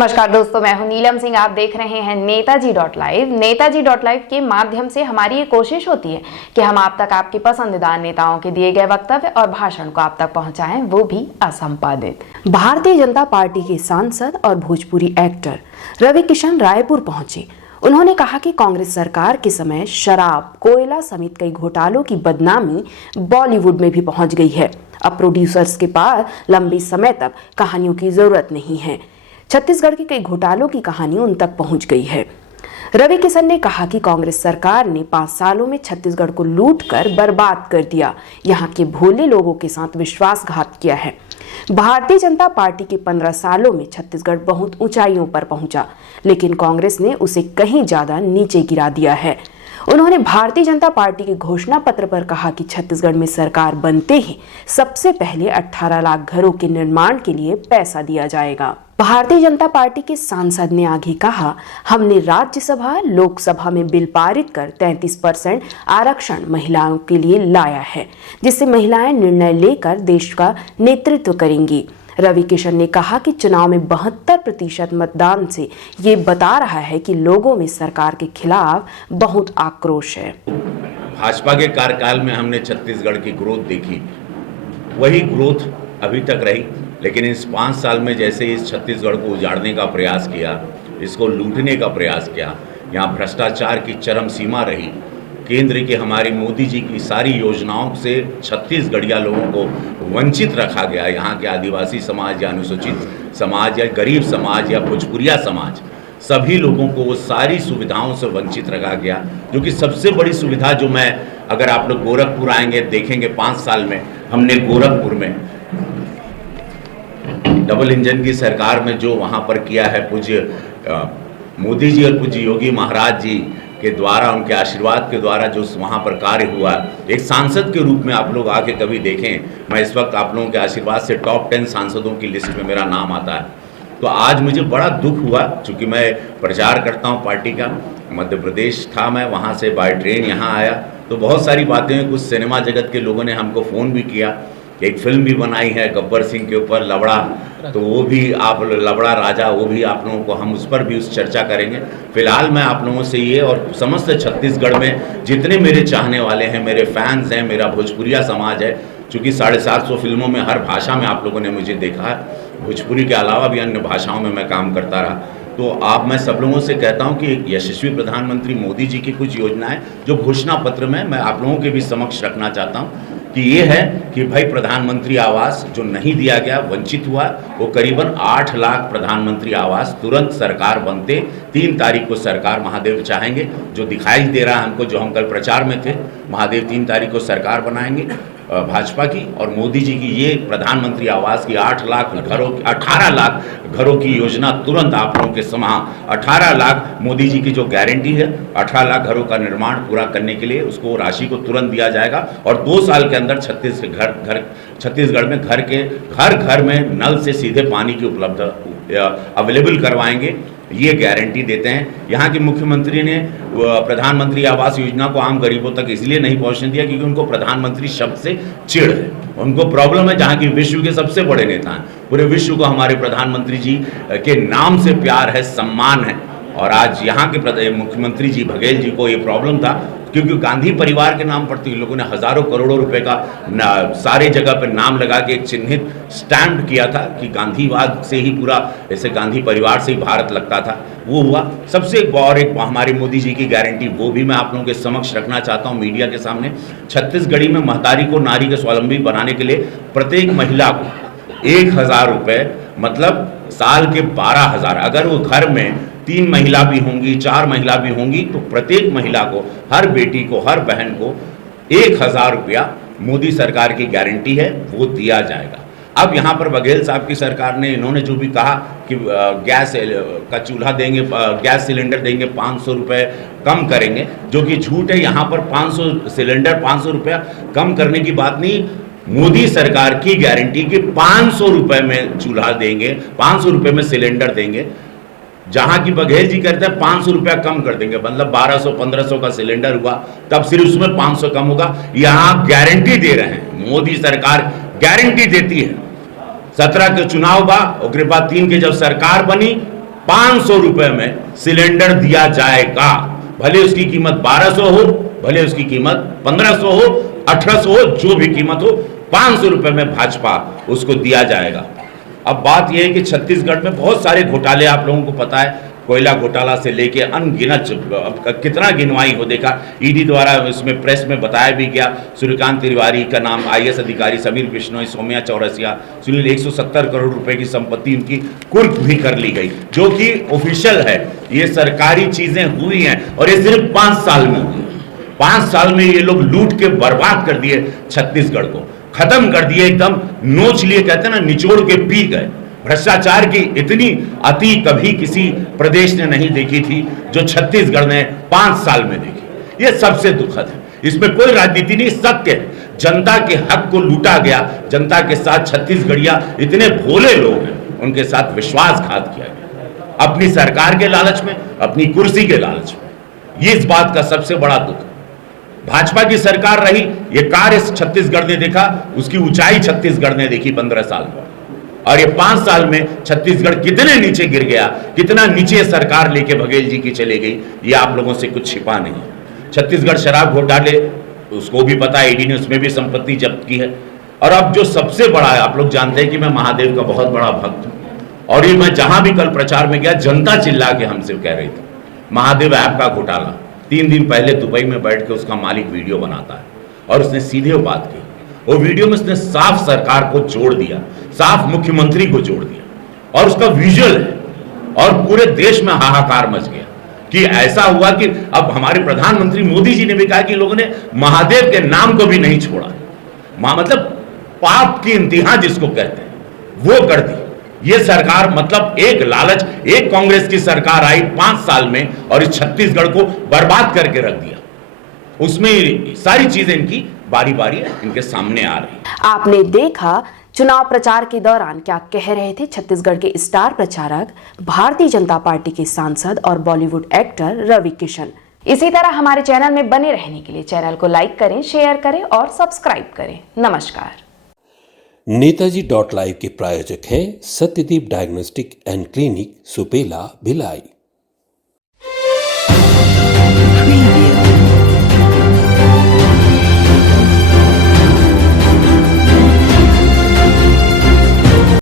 नमस्कार दोस्तों, मैं हूं नीलम सिंह। आप देख रहे हैं Netaji dot live. Netaji dot live के माध्यम से हमारी ये कोशिश होती है कि हम आप तक आपके पसंदीदा नेताओं के दिए गए वक्तव्य और भाषण को आप तक पहुंचाएं, वो भी असंपादित। भारतीय जनता पार्टी के सांसद और भोजपुरी एक्टर रवि किशन रायपुर पहुंचे। उन्होंने कहा कि कांग्रेस सरकार के समय शराब, कोयला समेत कई घोटालों की बदनामी बॉलीवुड में भी पहुंच गई है। अब प्रोड्यूसर्स के पास लंबे समय तक कहानियों की जरूरत नहीं है। छत्तीसगढ़ के कई घोटालों की कहानी उन तक पहुंच गई है। रवि किशन ने कहा कि कांग्रेस सरकार ने 5 सालों में छत्तीसगढ़ को लूट कर बर्बाद कर दिया। यहां के भोले लोगों के साथ विश्वासघात किया है। भारतीय जनता पार्टी के 15 सालों में छत्तीसगढ़ बहुत ऊंचाइयों पर पहुंचा, लेकिन कांग्रेस ने उसे कहीं ज्यादा नीचे गिरा दिया है। उन्होंने भारतीय जनता पार्टी के घोषणा पत्र पर कहा कि छत्तीसगढ़ में सरकार बनते ही सबसे पहले 18 लाख घरों के निर्माण के लिए पैसा दिया जाएगा। भारतीय जनता पार्टी के सांसद ने आगे कहा, हमने राज्यसभा लोकसभा में बिल पारित कर 33% आरक्षण महिलाओं के लिए लाया है, जिससे महिलाएं निर्णय लेकर देश का नेतृत्व करेंगी। रवि किशन ने कहा कि चुनाव में 72% मतदान से ये बता रहा है कि लोगों में सरकार के खिलाफ बहुत आक्रोश है। भाजपा के कार्यकाल में हमने छत्तीसगढ़ की ग्रोथ देखी, वही ग्रोथ अभी तक रही, लेकिन इस 5 साल में जैसे इस छत्तीसगढ़ को उजाड़ने का प्रयास किया, इसको लूटने का प्रयास किया, यहाँ भ्रष्टाचार की चरम सीमा रही। केंद्र के हमारी मोदी जी की सारी योजनाओं से छत्तीसगढ़िया लोगों को वंचित रखा गया। यहाँ के आदिवासी समाज या अनुसूचित समाज या गरीब समाज या भोजपुरिया समाज, सभी लोगों को वो सारी सुविधाओं से वंचित रखा गया। जो कि सबसे बड़ी सुविधा जो मैं, अगर आप लोग गोरखपुर आएंगे देखेंगे, 5 साल में हमने गोरखपुर में डबल इंजन की सरकार में जो वहाँ पर किया है, पूज्य मोदी जी और पूज्य योगी महाराज जी के द्वारा, उनके आशीर्वाद के द्वारा जो वहाँ पर कार्य हुआ, एक सांसद के रूप में आप लोग आके कभी देखें। मैं इस वक्त आप लोगों के आशीर्वाद से टॉप 10 सांसदों की लिस्ट में मेरा नाम आता है। तो आज मुझे बड़ा दुख हुआ, चूँकि मैं प्रचार करता हूँ पार्टी का। मध्य प्रदेश था मैं, वहाँ से बाय ट्रेन यहाँ आया, तो बहुत सारी बातें, कुछ सिनेमा जगत के लोगों ने हमको फ़ोन भी किया। एक फिल्म भी बनाई है गब्बर सिंह के ऊपर, लवड़ा, तो वो भी आप लवड़ा राजा, वो भी आप लोगों को हम उस पर भी उस चर्चा करेंगे। फिलहाल मैं आप लोगों से ये और समस्त छत्तीसगढ़ में जितने मेरे चाहने वाले हैं, मेरे फैंस हैं, मेरा भोजपुरिया समाज है, चूँकि 750 फिल्मों में हर भाषा में आप लोगों ने मुझे देखा है, भोजपुरी के अलावा भी अन्य भाषाओं में मैं काम करता रहा। तो आप, मैं सब लोगों से कहता हूं कि यशस्वी प्रधानमंत्री मोदी जी की कुछ योजनाएं जो घोषणा पत्र में मैं आप लोगों के भी समक्ष रखना चाहता हूं कि ये है कि भाई प्रधानमंत्री आवास जो नहीं दिया गया, वंचित हुआ, वो करीबन 8 लाख प्रधानमंत्री आवास तुरंत सरकार बनते 3 तारीख को सरकार, महादेव चाहेंगे, जो दिखाई दे रहा है हमको, जो हम कल प्रचार में थे, महादेव 3 तारीख को सरकार बनाएंगे भाजपा की और मोदी जी की। ये प्रधानमंत्री आवास की 8 लाख घरों, 18 लाख घरों की योजना तुरंत आप लोगों के समा, 18 लाख मोदी जी की जो गारंटी है, 18 लाख घरों का निर्माण पूरा करने के लिए उसको राशि को तुरंत दिया जाएगा और 2 साल के अंदर छत्तीसगढ़ में घर में नल से सीधे पानी की उपलब्ध अवेलेबल करवाएंगे, ये गारंटी देते हैं। यहाँ के मुख्यमंत्री ने प्रधानमंत्री आवास योजना को आम गरीबों तक इसलिए नहीं पहुँचने दिया क्योंकि उनको प्रधानमंत्री शब्द से चिढ़ है, उनको प्रॉब्लम है। जहाँ की विश्व के सबसे बड़े नेता हैं, पूरे विश्व को हमारे प्रधानमंत्री जी के नाम से प्यार है, सम्मान है, और आज यहाँ के मुख्यमंत्री जी बघेल जी को ये प्रॉब्लम था क्योंकि गांधी परिवार के नाम पर तो लोगों ने हजारों करोड़ों रुपए का सारे जगह पर नाम लगा के एक चिन्हित स्टैम्प किया था कि गांधीवाद से ही पूरा, ऐसे गांधी परिवार से ही भारत लगता था, वो हुआ। सबसे एक हमारे मोदी जी की गारंटी, वो भी मैं आप लोगों के समक्ष रखना चाहता हूँ मीडिया के सामने। छत्तीसगढ़ी में महतारी को नारी के स्वावलंबी बनाने के लिए प्रत्येक महिला को 1000 रुपये, मतलब साल के 12,000, अगर वो घर में 3 महिला भी होंगी, 4 महिला भी होंगी, तो प्रत्येक महिला को, हर बेटी को, हर बहन को 1000 रुपया मोदी सरकार की गारंटी है, वो दिया जाएगा। अब यहाँ पर बघेल साहब की सरकार ने, इन्होंने जो भी कहा कि गैस का चूल्हा देंगे, गैस सिलेंडर देंगे, 500 रुपये कम करेंगे, जो कि झूठ है। यहाँ पर 500 सिलेंडर, 500 रुपया कम करने की बात नहीं, मोदी सरकार की गारंटी कि 500 रुपये में चूल्हा देंगे, 500 रुपये में सिलेंडर देंगे। जहां की बघेल जी कहते हैं 500 रुपया कम कर देंगे, मतलब 1200-1500 का सिलेंडर हुआ, तब सिर्फ उसमें 500 कम होगा। यहां गारंटी दे रहे हैं, मोदी सरकार गारंटी देती है। 17 के चुनाव बा, उसके बाद 3 के जब सरकार बनी, 500 रुपए में सिलेंडर दिया जाएगा। भले उसकी कीमत 1200 हो, भले उसकी कीमत 1500 हो, 1800 हो, जो भी कीमत हो, 500 रुपए में भाजपा उसको दिया जाएगा। अब बात यह है कि छत्तीसगढ़ में बहुत सारे घोटाले आप लोगों को पता है, कोयला घोटाला से लेके अनगिनत, कितना गिनवाई हो देखा। ईडी द्वारा इसमें प्रेस में बताया भी गया, सूर्यकांत तिवारी का नाम, आईएएस अधिकारी समीर बिश्नोई, सौम्या चौरसिया, सुनील, 170 करोड़ रुपए की संपत्ति उनकी कुर्क भी कर ली गई, जो कि ऑफिशियल है। ये सरकारी चीजें हुई हैं और ये सिर्फ 5 साल में हुई। 5 साल में ये लोग लूट के बर्बाद कर दिए छत्तीसगढ़ को, खत्म कर दिए, एकदम नोच लिए, कहते हैं ना, निचोड़ के पी गए। भ्रष्टाचार की इतनी अति कभी किसी प्रदेश ने नहीं देखी थी जो छत्तीसगढ़ ने 5 साल में देखी। ये सबसे दुखद है, इसमें कोई राजनीति नहीं, सत्य है। जनता के हक को लूटा गया, जनता के साथ छत्तीसगढ़िया इतने भोले लोग हैं, उनके साथ विश्वासघात किया गया, अपनी सरकार के लालच में, अपनी कुर्सी के लालच में। ये इस बात का सबसे बड़ा दुख है। भाजपा की सरकार रही, ये कार्य छत्तीसगढ़ ने देखा, उसकी ऊंचाई छत्तीसगढ़ ने देखी 15 साल में। और ये 5 साल में छत्तीसगढ़ कितने नीचे गिर गया, कितना नीचे सरकार लेके बघेल जी की चले गई, ये आप लोगों से कुछ छिपा नहीं है। छत्तीसगढ़ शराब घोटाले, उसको भी पता है, ईडी ने उसमें भी संपत्ति जब्त की है। और अब जो सबसे बड़ा है, आप लोग जानते हैं कि मैं महादेव का बहुत बड़ा भक्त हूं, और ये मैं जहां भी कल प्रचार में गया, जनता चिल्ला के हमसे कह रही थी, महादेव ऐप का घोटाला। 3 दिन पहले दुबई में बैठ के उसका मालिक वीडियो बनाता है, और उसने सीधे बात की। वो वीडियो में उसने साफ सरकार को जोड़ दिया, साफ मुख्यमंत्री को जोड़ दिया, और उसका विजुअल है, और पूरे देश में हाहाकार मच गया कि ऐसा हुआ कि अब हमारे प्रधानमंत्री मोदी जी ने भी कहा कि लोगों ने महादेव के नाम को भी नहीं छोड़ा। मतलब पाप की इंतहा जिसको कहते हैं, वो कर दी ये सरकार। मतलब एक लालच, एक कांग्रेस की सरकार आई 5 साल में, और इस छत्तीसगढ़ को बर्बाद करके रख दिया। उसमें सारी चीजें इनकी बारी बारी इनके सामने आ रही। आपने देखा चुनाव प्रचार के दौरान क्या कह रहे थे छत्तीसगढ़ के स्टार प्रचारक, भारतीय जनता पार्टी के सांसद और बॉलीवुड एक्टर रवि किशन। इसी तरह हमारे चैनल में बने रहने के लिए चैनल को लाइक करें, शेयर करें और सब्सक्राइब करें। नमस्कार। नेताजी.live के प्रायोजक हैं Satyadeep diagnostic and clinic, Supela, Bhilai.